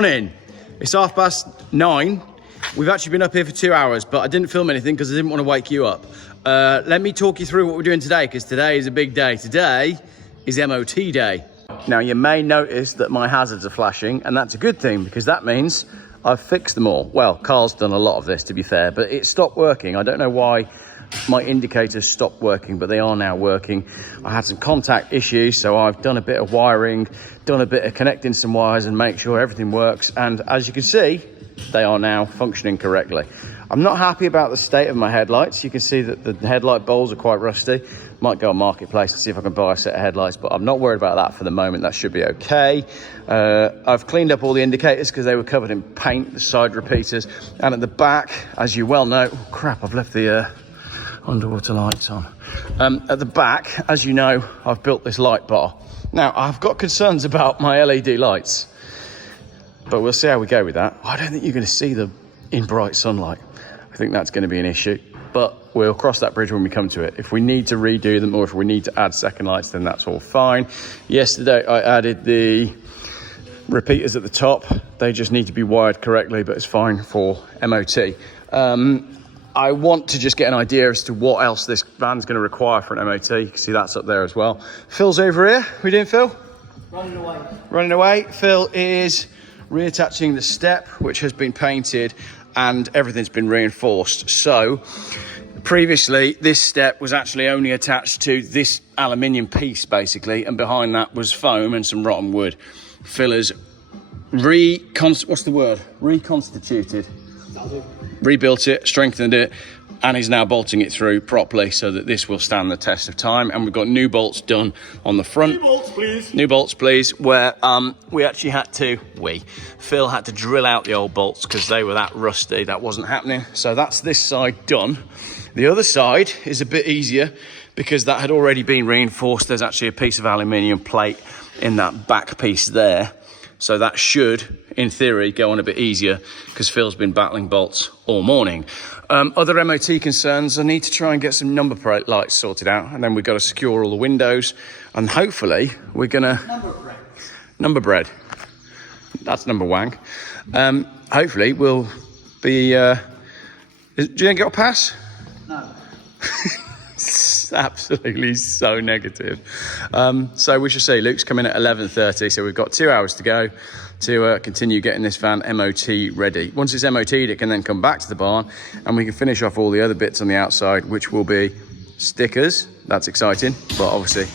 Morning. It's 9:30. We've actually been up here for 2 hours, but I didn't film anything because I didn't want to wake you up. Let me talk you through what we're doing today, because today is a big day. Today is MOT day. Now, you may notice that my hazards are flashing, and that's a good thing because that means I've fixed them all. Well, Carl's done a lot of this, to be fair, but it stopped working. I don't know why my indicators stopped working, but they are now working. I had some contact issues, so I've done a bit of wiring, done a bit of connecting some wires and make sure everything works. And as you can see, they are now functioning correctly. I'm not happy about the state of my headlights. You can see that the headlight bowls are quite rusty. Might go on Marketplace and see if I can buy a set of headlights, but I'm not worried about that for the moment. That should be okay. I've cleaned up all the indicators because they were covered in paint, the side repeaters, and at the back, as you well know, oh crap, I've left the underwater lights on. At the back, as you know, I've built this light bar. Now, I've got concerns about my LED lights, but we'll see how we go with that. I don't think you're going to see them in bright sunlight. I think that's going to be an issue, but we'll cross that bridge when we come to it. If we need to redo them or if we need to add second lights, then that's all fine. Yesterday, I added the repeaters at the top. They just need to be wired correctly, but it's fine for MOT. I want to just get an idea as to what else this van's going to require for an MOT. You can see that's up there as well. Phil's over here. What are you doing, Phil? Running away. Running away. Phil is reattaching the step, which has been painted and everything's been reinforced. So previously, this step was actually only attached to this aluminium piece, basically, and behind that was foam and some rotten wood. Phil has reconstituted. Rebuilt it, strengthened it, and is now bolting it through properly so that this will stand the test of time. And we've got new bolts done on the front. New bolts, please. New bolts, please. Where we actually had to, Phil had to drill out the old bolts because they were that rusty. That wasn't happening. So that's this side done. The other side is a bit easier because that had already been reinforced. There's actually a piece of aluminium plate in that back piece there. So that should, in theory, go on a bit easier because Phil's been battling bolts all morning. Other MOT concerns, I need to try and get some number plate lights sorted out, and then we've got to secure all the windows, and hopefully we're going to... Number bread. That's number wang. Hopefully we'll be... do you think it'll pass? No. It's absolutely so negative. So we shall see. Luke's coming at 11:30, so we've got 2 hours to go to continue getting this van MOT ready. Once it's MOT'd, it can then come back to the barn and we can finish off all the other bits on the outside, which will be stickers. That's exciting, but obviously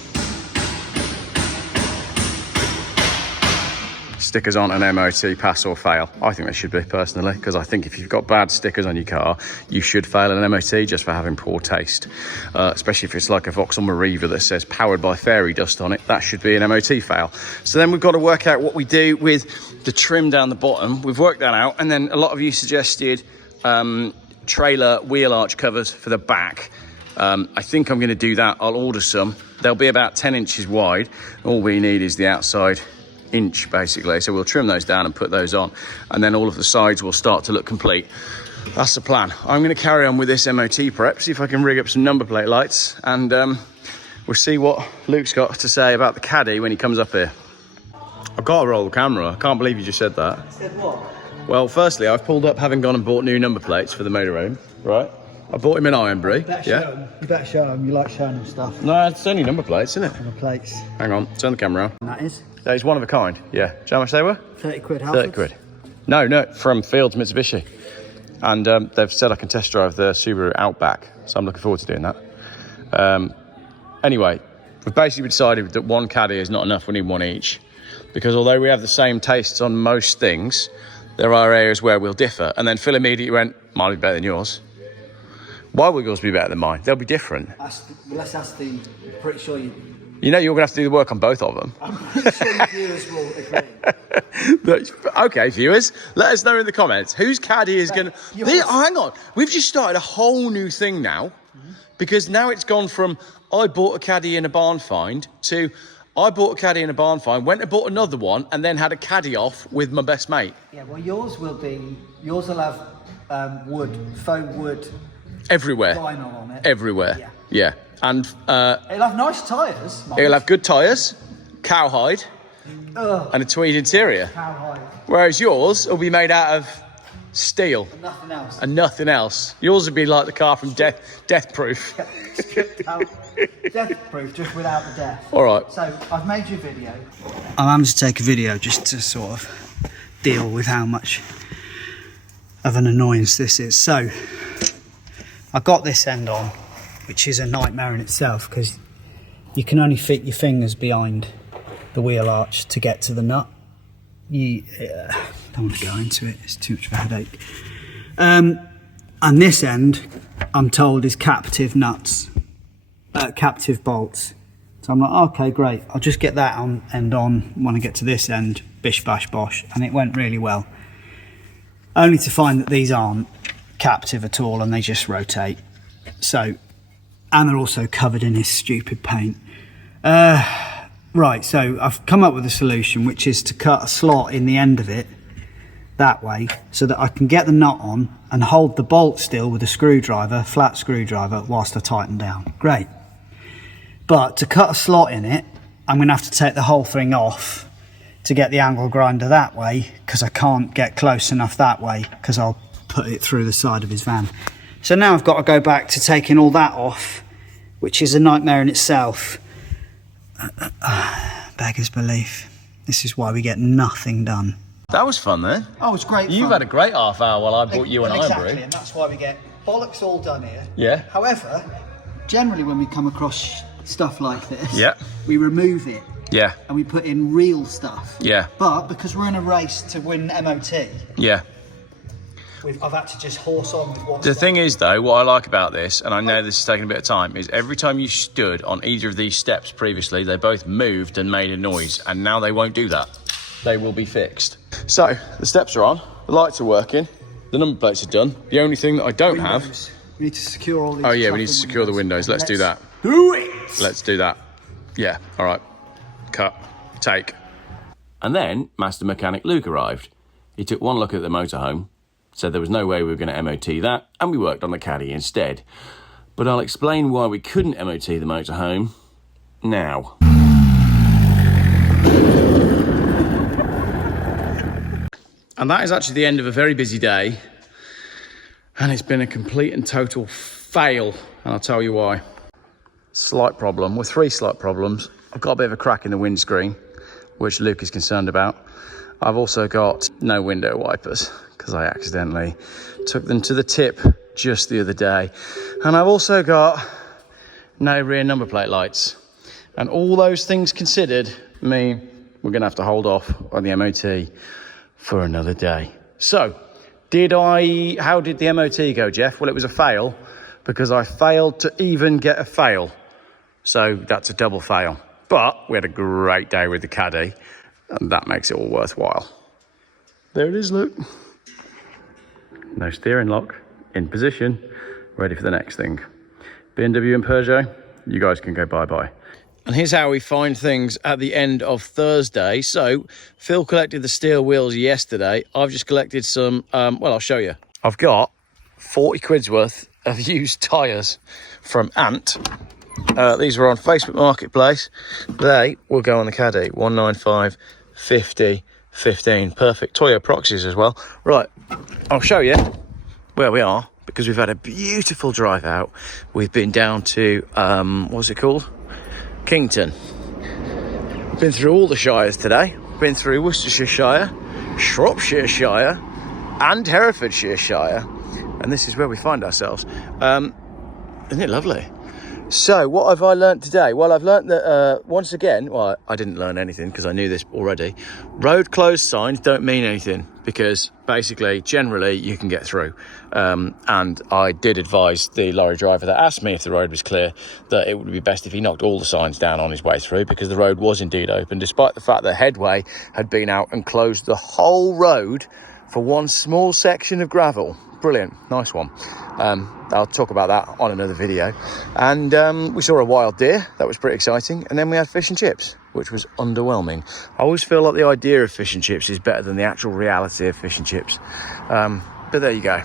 stickers aren't an MOT pass or fail. I think they should be, personally, because I think if you've got bad stickers on your car, you should fail an MOT just for having poor taste. Especially if it's like a Vauxhall Mariva that says powered by fairy dust on it, that should be an MOT fail. So then we've got to work out what we do with the trim down the bottom. We've worked that out, and then a lot of you suggested trailer wheel arch covers for the back. I think I'm going to do that. I'll order some. They'll be about 10 inches wide. All we need is the outside inch, basically, so we'll trim those down and put those on, and then all of the sides will start to look complete. That's the plan. I'm going to carry on with this MOT prep, see if I can rig up some number plate lights, and we'll see what Luke's got to say about the caddy when he comes up here. I've got to roll the camera. I can't believe you just said that. Said what? Well, firstly, I've pulled up having gone and bought new number plates for the motorhome, right? I bought him an Ironbury. You better show him. You like showing him stuff. No, it's only number plates, isn't it? Number plates. Hang on, turn the camera on. And that is? That is one of a kind, yeah. Do you know how much they were? 30 quid. 30 quid. No, from Fields Mitsubishi. And they've said I can test drive the Subaru Outback, so I'm looking forward to doing that. Anyway, we've basically decided that one caddy is not enough, we need one each. Because although we have the same tastes on most things, there are areas where we'll differ. And then Phil immediately went, mine will be better than yours. Why will yours be better than mine? They'll be different. Let's ask the... Pretty sure you... You know you're going to have to do the work on both of them. I'm pretty sure your viewers will agree. Okay, viewers, let us know in the comments whose caddy is going to... Hang on. We've just started a whole new thing now, because now it's gone from I bought a caddy in a barn find to I bought a caddy in a barn find, went and bought another one, and then had a caddy off with my best mate. Yeah, well, yours will have faux wood... Everywhere. Vinyl on it. Everywhere. Yeah. And it'll have nice tyres. It'll have good tyres, cowhide, and a tweed interior. Cowhide. Whereas yours will be made out of steel And nothing else. and nothing else. Yours would be like the car from Death Proof. Stripped out. Death proof, just without the death. All right. So I've made you a video. I'm having to take a video just to sort of deal with how much of an annoyance this is. So I got this end on, which is a nightmare in itself because you can only fit your fingers behind the wheel arch to get to the nut. You don't want to go into it, it's too much of a headache. And this end, I'm told, is captive nuts. Captive bolts. So I'm like, okay, great, I'll just get that end on when I get to this end, bish bash bosh, and it went really well. Only to find that these aren't captive at all and they just rotate. So, and they're also covered in this stupid paint. Right, so I've come up with a solution, which is to cut a slot in the end of it that way so that I can get the nut on and hold the bolt still with a screwdriver, flat screwdriver, whilst I tighten down. Great. But to cut a slot in it, I'm going to have to take the whole thing off to get the angle grinder that way, because I can't get close enough that way because I'll put it through the side of his van. So now I've got to go back to taking all that off, which is a nightmare in itself. Beggar's belief. This is why we get nothing done. That was fun then. Oh, it's great You've fun. had a great half hour while I bought you an Exactly, ironbrew. and that's why we get bollocks all done here. Yeah. However, generally when we come across stuff like this, Yeah. we remove it Yeah. and we put in real stuff. Yeah. But because we're in a race to win MOT, Yeah. I've had to just horse on with what's The thing is though, what I like about this, and I know this is taking a bit of time, is every time you stood on either of these steps previously, they both moved and made a noise, and now they won't do that. They will be fixed. So, the steps are on, the lights are working, the number plates are done. The only thing that I don't have... We need to secure all these. Oh yeah, we need to secure the windows. Let's do that. Do it! Let's do that. Yeah, all right. Cut. Take. And then Master Mechanic Luke arrived. He took one look at the motorhome, said there was no way we were going to MOT that, and we worked on the caddy instead. But I'll explain why we couldn't MOT the motorhome now. And that is actually the end of a very busy day, and it's been a complete and total fail, and I'll tell you why. Slight problem, well, three slight problems. I've got a bit of a crack in the windscreen, which Luke is concerned about. I've also got no window wipers because I accidentally took them to the tip just the other day. And I've also got no rear number plate lights. And all those things considered mean we're going to have to hold off on the MOT for another day. So, how did the MOT go, Geoff? Well, it was a fail because I failed to even get a fail. So that's a double fail. But we had a great day with the caddy, and that makes it all worthwhile. There it is, look. No steering lock, in position, ready for the next thing. BMW and Peugeot, you guys can go bye-bye. And here's how we find things at the end of Thursday. So, Phil collected the steel wheels yesterday. I've just collected some, well, I'll show you. I've got 40 quid's worth of used tyres from Ant. These were on Facebook Marketplace. They will go on the caddy. 195, 50, 15. Perfect. Toyo proxies as well. Right, I'll show you where we are because we've had a beautiful drive out. We've been down to, what's it called? Kington. We've been through all the shires today. We've been through Worcestershire Shire, Shropshire Shire, and Herefordshire Shire. And this is where we find ourselves. Isn't it lovely? So, what have I learnt today? Well, I've learnt that, once again, well, I didn't learn anything because I knew this already. Road closed signs don't mean anything because basically, generally, you can get through. And I did advise the lorry driver that asked me if the road was clear that it would be best if he knocked all the signs down on his way through because the road was indeed open, despite the fact that Headway had been out and closed the whole road for one small section of gravel. Brilliant, nice one. I'll talk about that on another video. And we saw a wild deer, that was pretty exciting. And then we had fish and chips, which was underwhelming. I always feel like the idea of fish and chips is better than the actual reality of fish and chips. But there you go,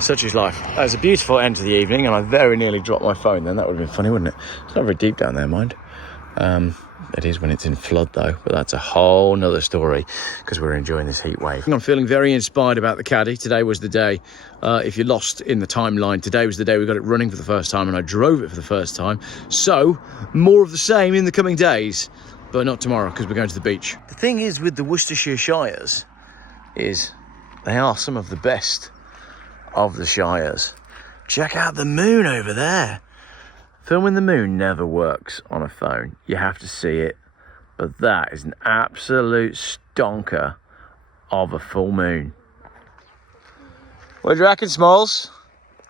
such is life. That was a beautiful end to the evening, and I very nearly dropped my phone then. That would have been funny, wouldn't it? It's not very deep down there, mind. It is when it's in flood though, but that's a whole nother story because we're enjoying this heat wave. I'm feeling very inspired about the caddy. Today was the day, if you're lost in the timeline, today was the day we got it running for the first time and I drove it for the first time. So more of the same in the coming days, but not tomorrow because we're going to the beach. The thing is with the Worcestershire Shires is they are some of the best of the Shires. Check out the moon over there. Filming the moon never works on a phone. You have to see it. But that is an absolute stonker of a full moon. What do you reckon, Smalls?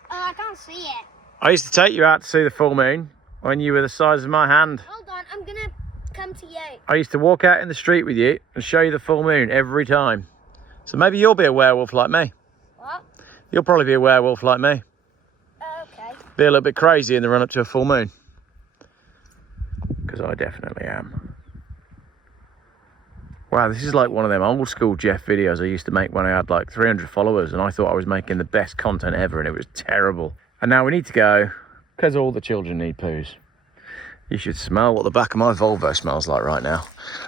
I can't see it. I used to take you out to see the full moon when you were the size of my hand. Hold on, I'm gonna come to you. I used to walk out in the street with you and show you the full moon every time. So maybe you'll be a werewolf like me. What? You'll probably be a werewolf like me. Okay. Be a little bit crazy in the run up to a full moon. Because I definitely am. Wow, this is like one of them old school Geoff videos I used to make when I had like 300 followers and I thought I was making the best content ever and it was terrible. And now we need to go because all the children need poos. You should smell what the back of my Volvo smells like right now.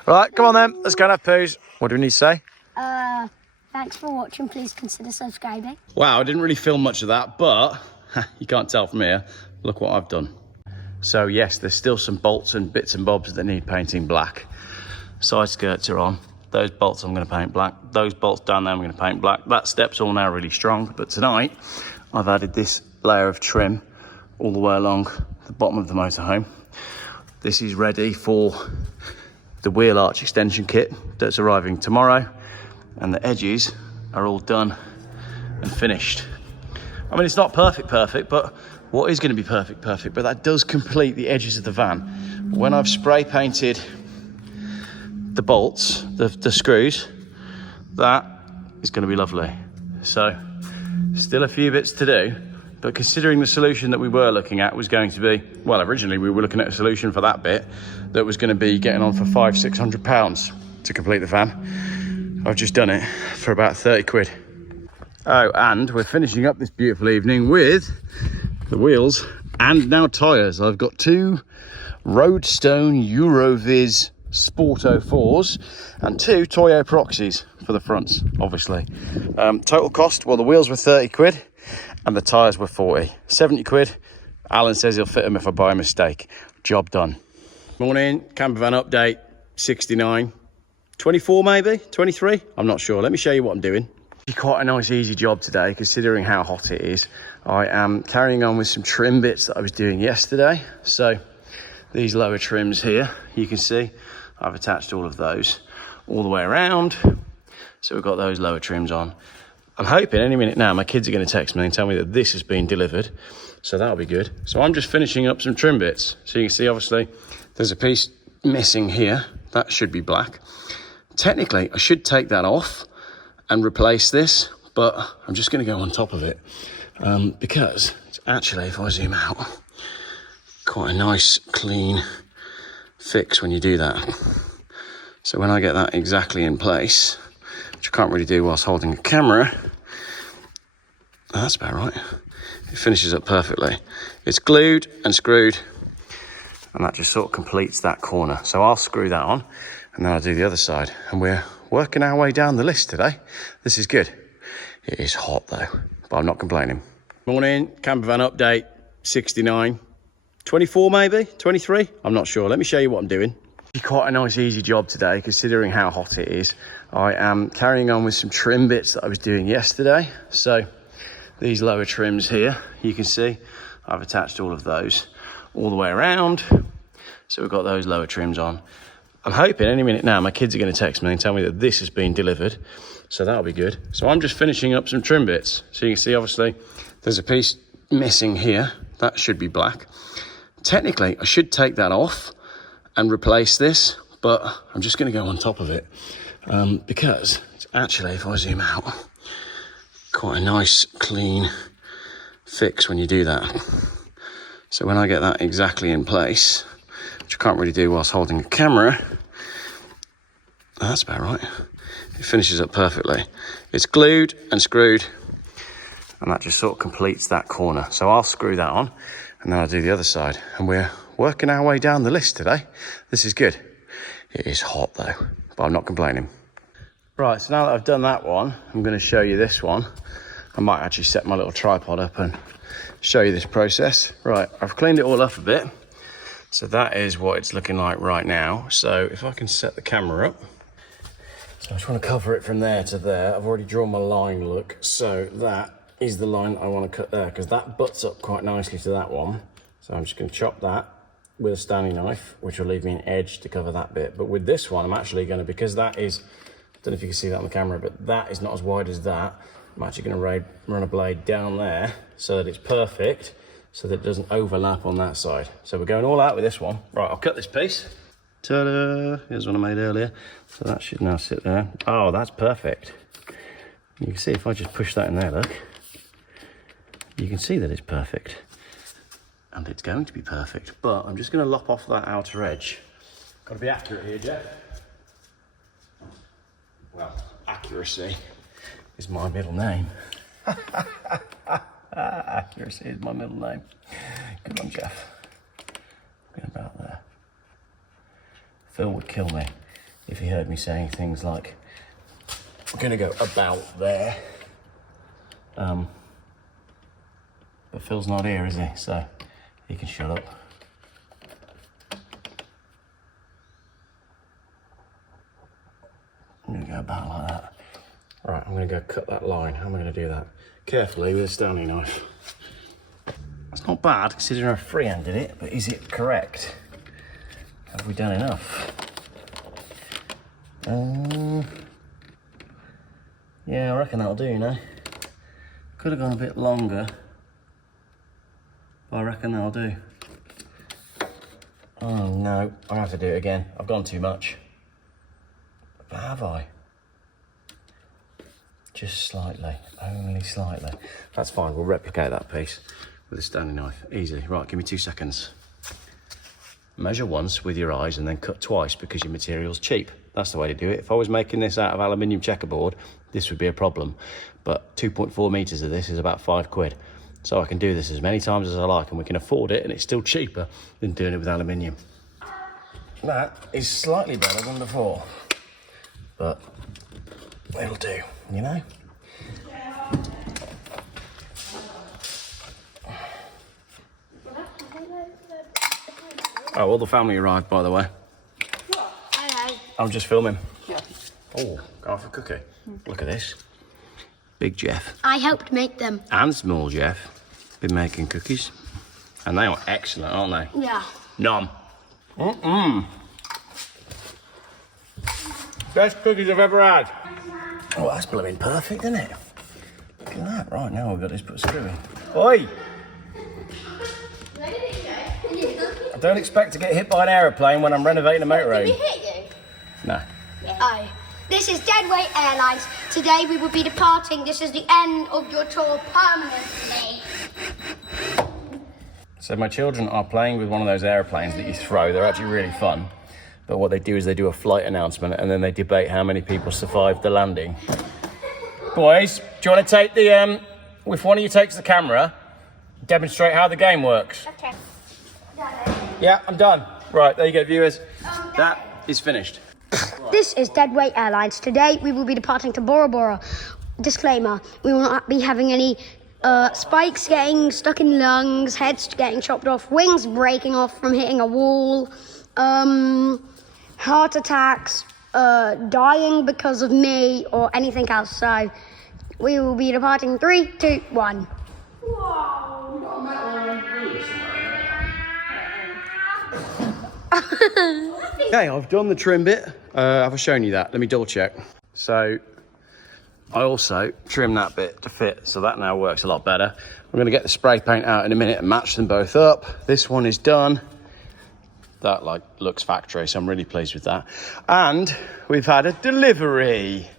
Right, come on then, let's go and have poos. What do we need to say? Thanks for watching. Please consider subscribing. Wow, I didn't really film much of that, but you can't tell from here. Look what I've done. So yes, there's still some bolts and bits and bobs that need painting black. Side skirts are on. Those bolts I'm going to paint black. Those bolts down there I'm going to paint black. That step's all now really strong, but tonight I've added this layer of trim all the way along the bottom of the motorhome. This is ready for the wheel arch extension kit that's arriving tomorrow, and the edges are all done and finished. I mean, it's not perfect, but what is going to be perfect? But that does complete the edges of the van. When I've spray painted the bolts, the screws, that is going to be lovely. So still a few bits to do, but considering the solution that we were looking at was going to be, well, originally we were looking at a solution for that bit that was going to be getting on for £500-600 to complete the van. I've just done it for about 30 quid. Oh, and we're finishing up this beautiful evening with the wheels and now tyres. I've got two Roadstone Euroviz Sporto 4s and two Toyo Proxies for the fronts, obviously. Total cost, well, the wheels were 30 quid and the tyres were 40. 70 quid. Alan says he'll fit them if I buy a mistake. Job done. Morning, camper van update, 69. 24 maybe, 23, I'm not sure. Let me show you what I'm doing. Quite a nice easy job today considering how hot it is. I am carrying on with some trim bits that I was doing yesterday. So these lower trims here, you can see I've attached all of those all the way around. So we've got those lower trims on. I'm hoping any minute now my kids are going to text me and tell me that this has been delivered. So that'll be good. So I'm just finishing up some trim bits. So you can see obviously there's a piece missing here. That should be black. Technically, I should take that off and replace this, but I'm just going to go on top of it because it's actually, if I zoom out, quite a nice, clean fix when you do that. So when I get that exactly in place, which I can't really do whilst holding a camera, that's about right. It finishes up perfectly. It's glued and screwed, and that just sort of completes that corner. So I'll screw that on, and then I'll do the other side. And we're working our way down the list today. This is good. It is hot though, but I'm not complaining. Morning, camper van update, 69. 24 maybe, 23, I'm not sure. Let me show you what I'm doing. Quite a nice easy job today considering how hot it is. I am carrying on with some trim bits that I was doing yesterday. So these lower trims here, you can see I've attached all of those all the way around. So we've got those lower trims on. I'm hoping any minute now my kids are going to text me and tell me that this has been delivered. So that'll be good. So I'm just finishing up some trim bits. So you can see obviously there's a piece missing here. That should be black. Technically, I should take that off and replace this, but I'm just going to go on top of it because it's actually, if I zoom out, quite a nice, clean fix when you do that. So when I get that exactly in place, which I can't really do whilst holding a camera, that's about right. It finishes up perfectly. It's glued and screwed, and that just sort of completes that corner. So I'll screw that on, and then I'll do the other side. And we're working our way down the list today. This is good. It is hot though, but I'm not complaining. Right, so now that I've done that one, I'm going to show you this one. I might actually set my little tripod up and show you this process. Right, I've cleaned it all up a bit. So that is what it's looking like right now. So if I can set the camera up. So I just want to cover it from there to there. I've already drawn my line, look. So that is the line I want to cut there, because that butts up quite nicely to that one. So I'm just going to chop that with a Stanley knife, which will leave me an edge to cover that bit. But with this one, I'm actually going to, because that is, I don't know if you can see that on the camera, but that is not as wide as that. I'm actually going to run a blade down there so that it's perfect, so that it doesn't overlap on that side. So we're going all out with this one. Right, I'll cut this piece. Ta-da! Here's one I made earlier. So that should now sit there. Oh, that's perfect. You can see if I just push that in there, look. You can see that it's perfect. And it's going to be perfect. But I'm just going to lop off that outer edge. Got to be accurate here, Geoff. Well, accuracy is my middle name. Accuracy is my middle name. Good one, Geoff. Get about there. Phil would kill me if he heard me saying things like, we're going to go about there. But Phil's not here, is he? So he can shut up. I'm going to go about like that. Right, I'm going to go cut that line. How am I going to do that? Carefully with a Stanley knife. That's not bad considering I free-handed it, but is it correct? Have we done enough? Yeah, I reckon that'll do, you know. Could have gone a bit longer, but I reckon that'll do. Oh no, I'll have to do it again. I've gone too much. But have I? Just slightly, only slightly. That's fine, we'll replicate that piece with a Stanley knife. Easy. Right, give me 2 seconds. Measure once with your eyes and then cut twice because your material's cheap. That's the way to do it. If I was making this out of aluminium checkerboard, this would be a problem. But 2.4 meters of this is about £5. So I can do this as many times as I like and we can afford it, and it's still cheaper than doing it with aluminium. That is slightly better than before, but it'll do, you know? Oh, all the family arrived, by the way. What? Hello. I'm just filming. Yeah. Oh, got off a cookie. Look at this. Big Geoff. I helped make them. And small Geoff. Been making cookies. And they are excellent, aren't they? Yeah. Nom. Best cookies I've ever had. Oh, that's blooming perfect, isn't it? Look at that. Right, now we've got this put a screw in. Oi! I don't expect to get hit by an aeroplane when I'm renovating a motorhome. Did we hit you? No. Oh. This is Deadweight Airlines. Today we will be departing. This is the end of your tour permanently. So my children are playing with one of those airplanes that you throw. They're actually really fun. But what they do is they do a flight announcement and then they debate how many people survived the landing. Boys, do you want to take the, if one of you takes the camera, demonstrate how the game works? Okay. Yeah, I'm done. Right, there you go, viewers. That is finished. This is Deadweight Airlines. Today we will be departing to Bora Bora. Disclaimer, we will not be having any spikes getting stuck in lungs, heads getting chopped off, wings breaking off from hitting a wall, heart attacks, dying because of me, or anything else. So we will be departing 3, 2, 1. Okay, I've done the trim bit. Have I shown you that? Let me double check. So I also trimmed that bit to fit, so that now works a lot better. I'm going to get the spray paint out in a minute and match them both up. This one is done. That looks factory, so I'm really pleased with that. And we've had a delivery.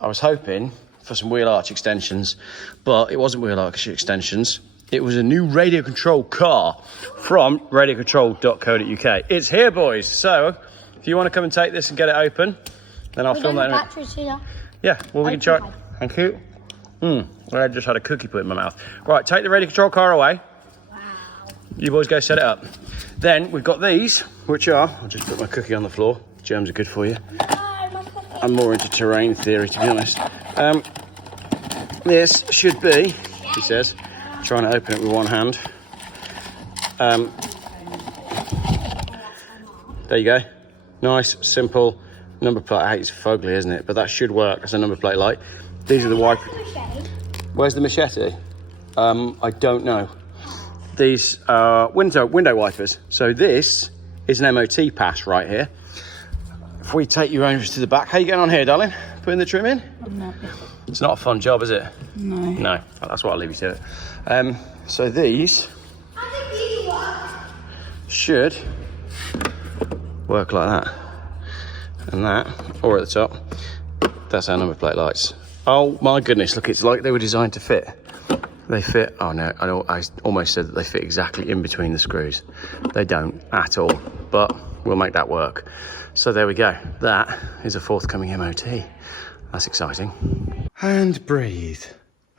I was hoping for some wheel arch extensions, but it wasn't wheel arch extensions. It was a new radio control car from radiocontrol.co.uk. It's here, boys. So if you want to come and take this and get it open, then I'll film that in a minute. Batteries here. Yeah, well, we can try. Thank you. I just had a cookie put in my mouth. Right, take the radio control car away. Wow. You boys go set it up. Then we've got these, which are, I'll just put my cookie on the floor. Germs are good for you. I'm more into terrain theory, to be honest. This should be, he says, trying to open it with one hand. There you go. Nice, simple number plate. I hate it's fugly, isn't it? But that should work as a number plate light. These are the wipers. Where's the machete? I don't know. These are window wipers. So this is an MOT pass right here. If we take you over to the back, how you getting on here, darling? Putting the trim in? No. It's not a fun job, is it? No. No, that's why I'll leave you to it. So these should work like that. And that, or at the top, that's our number plate lights. Oh my goodness, look, it's like they were designed to fit. They fit, oh no, I almost said that they fit exactly in between the screws. They don't at all, but we'll make that work. So there we go. That is a forthcoming MOT. That's exciting. And breathe.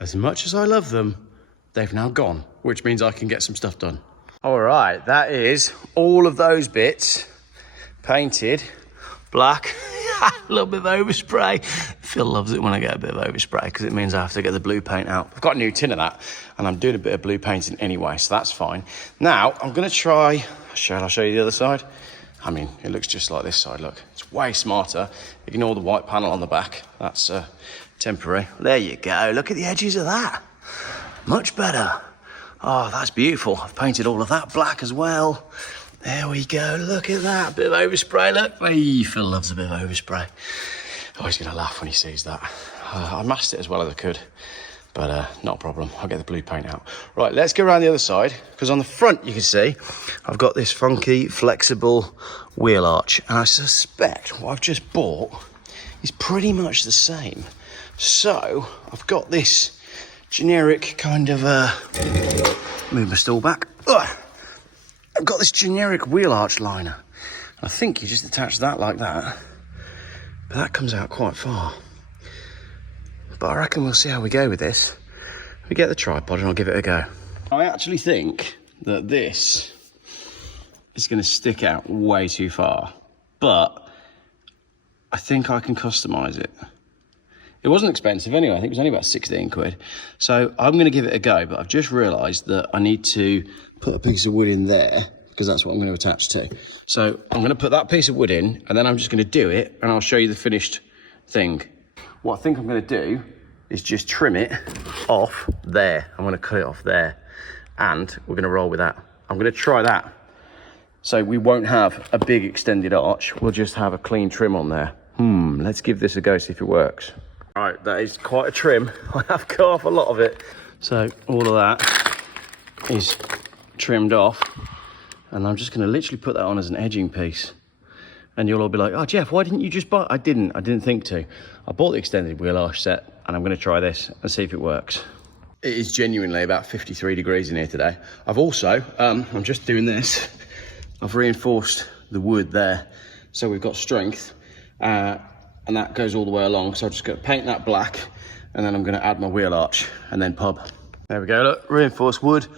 As much as I love them, they've now gone, which means I can get some stuff done. All right, that is all of those bits painted black. A little bit of overspray. Phil loves it when I get a bit of overspray because it means I have to get the blue paint out. I've got a new tin of that and I'm doing a bit of blue painting anyway, so that's fine. Now, I'm going to try, shall I show you the other side? I mean, it looks just like this side, look. It's way smarter. Ignore the white panel on the back. That's temporary. There you go. Look at the edges of that. Much better. Oh, that's beautiful. I've painted all of that black as well. There we go, look at that, bit of overspray, look. Hey, Phil loves a bit of overspray. Oh, he's gonna laugh when he sees that. I masked it as well as I could, but not a problem. I'll get the blue paint out. Right, let's go around the other side, because on the front, you can see, I've got this funky, flexible wheel arch, and I suspect what I've just bought is pretty much the same. So, I've got this generic kind of, move my stool back. Ugh. I've got this generic wheel arch liner. I think you just attach that like that, but that comes out quite far. But I reckon we'll see how we go with this. We get the tripod and I'll give it a go. I actually think that this is going to stick out way too far, but I think I can customise it. It wasn't expensive anyway, I think it was only about 16 quid. So I'm going to give it a go, but I've just realised that I need to put a piece of wood in there because that's what I'm going to attach to. So I'm going to put that piece of wood in and then I'm just going to do it and I'll show you the finished thing. What I think I'm going to do is just trim it off there. I'm going to cut it off there and we're going to roll with that. I'm going to try that. So we won't have a big extended arch, we'll just have a clean trim on there. Let's give this a go, see if it works. Right, that is quite a trim. I have cut off a lot of it. So all of that is trimmed off. And I'm just going to literally put that on as an edging piece. And you'll all be like, oh, Geoff, why didn't you just buy? I didn't think to. I bought the extended wheel arch set and I'm going to try this and see if it works. It is genuinely about 53 degrees in here today. I've also, I'm just doing this. I've reinforced the wood there. So we've got strength. And that goes all the way along. So I'm just going to paint that black and then I'm going to add my wheel arch and then pub. There we go, look, reinforced wood,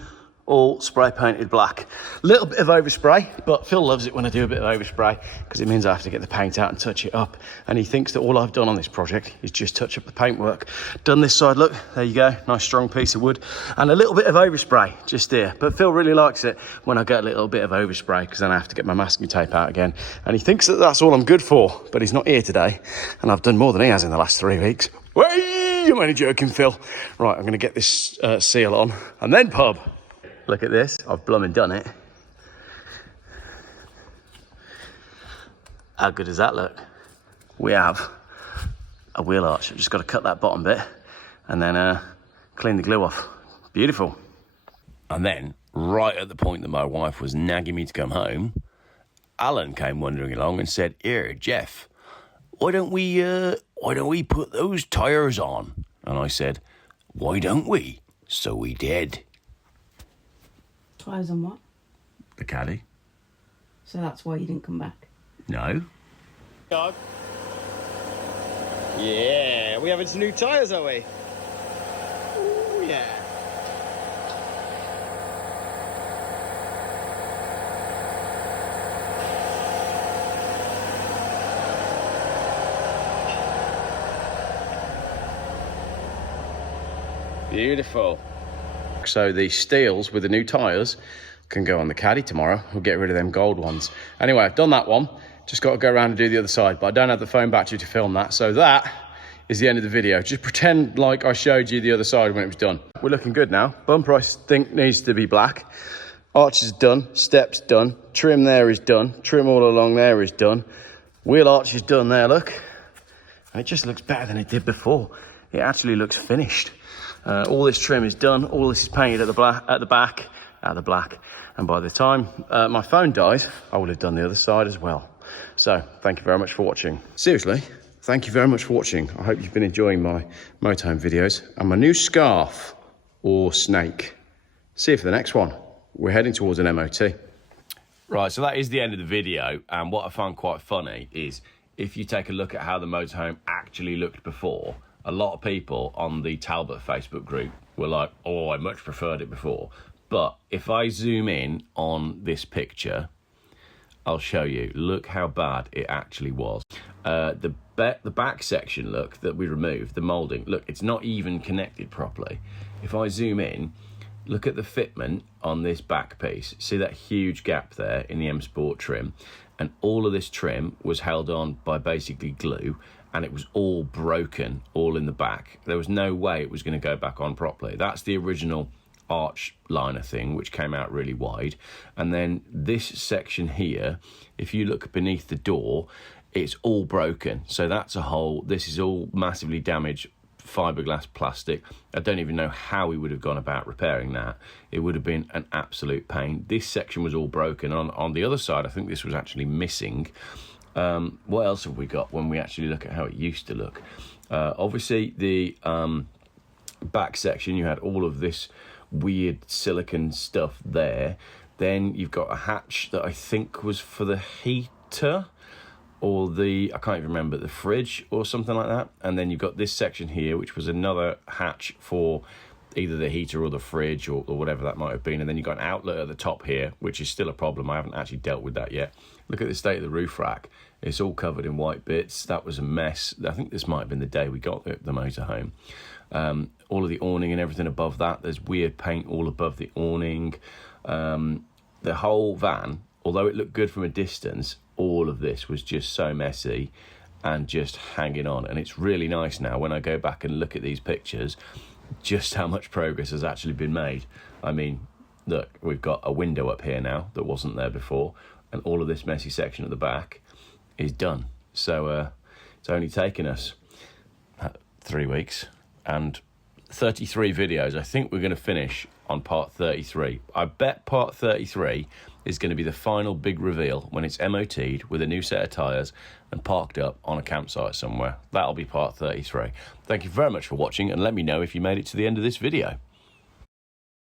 all spray painted black. Little bit of overspray, but Phil loves it when I do a bit of overspray because it means I have to get the paint out and touch it up. And he thinks that all I've done on this project is just touch up the paintwork. Done this side, look, there you go, nice strong piece of wood. And a little bit of overspray just here. But Phil really likes it when I get a little bit of overspray because then I have to get my masking tape out again. And he thinks that that's all I'm good for, but he's not here today. And I've done more than he has in the last 3 weeks. Way, I'm only joking, Phil. Right, I'm going to get this seal on and then pub. Look at this, I've blooming done it. How good does that look? We have a wheel arch. I've just got to cut that bottom bit and then clean the glue off. Beautiful. And then, right at the point that my wife was nagging me to come home, Alan came wandering along and said, "Here, Geoff, why don't we put those tyres on?" And I said, "Why don't we?" So we did. Tyres on what? The caddy. So that's why you didn't come back? No. Yeah, we having some new tyres, are we? Ooh, yeah. Beautiful. So the steels with the new tyres can go on the caddy tomorrow. We'll get rid of them gold ones. Anyway, I've done that one. Just got to go around and do the other side, but I don't have the phone battery to film that. So that is the end of the video. Just pretend like I showed you the other side when it was done. We're looking good now. Bumper I think needs to be black. Arch is done, steps done, trim there is done, trim all along there is done. Wheel arch is done there, look. And it just looks better than it did before. It actually looks finished. All this trim is done, all this is painted at the back, and by the time my phone dies, I will have done the other side as well. So, thank you very much for watching. Seriously, thank you very much for watching. I hope you've been enjoying my motorhome videos and my new scarf or snake. See you for the next one. We're heading towards an MOT. Right, so that is the end of the video, and what I found quite funny is if you take a look at how the motorhome actually looked before, a lot of people on the Talbot Facebook group were like, oh, I much preferred it before. But if I zoom in on this picture, I'll show you. Look how bad it actually was. The back section, look, that we removed, the moulding, look, it's not even connected properly. If I zoom in, look at the fitment on this back piece. See that huge gap there in the M Sport trim? And all of this trim was held on by basically glue, and it was all broken, all in the back. There was no way it was going to go back on properly. That's the original arch liner thing, which came out really wide. And then this section here, if you look beneath the door, it's all broken. So that's a hole. This is all massively damaged fiberglass plastic. I don't even know how we would have gone about repairing that. It would have been an absolute pain. This section was all broken. On the other side, I think this was actually missing. What else have we got when we actually look at how it used to look? Obviously, the back section, you had all of this weird silicone stuff there. Then you've got a hatch that I think was for the heater, or I can't even remember, the fridge or something like that. And then you've got this section here, which was another hatch for either the heater or the fridge or whatever that might have been. And then you've got an outlet at the top here, which is still a problem. I haven't actually dealt with that yet. Look at the state of the roof rack. It's all covered in white bits. That was a mess. I think this might have been the day we got the motorhome. All of the awning and everything above that, there's weird paint all above the awning. The whole van, although it looked good from a distance, all of this was just so messy and just hanging on. And it's really nice now when I go back and look at these pictures, just how much progress has actually been made. I mean, look, we've got a window up here now that wasn't there before, and all of this messy section at the back is done. So it's only taken us 3 weeks and 33 videos. I think we're going to finish on part 33. I bet part 33 is going to be the final big reveal when it's MOT'd with a new set of tyres and parked up on a campsite somewhere. That'll be part 33. Thank you very much for watching, and let me know if you made it to the end of this video.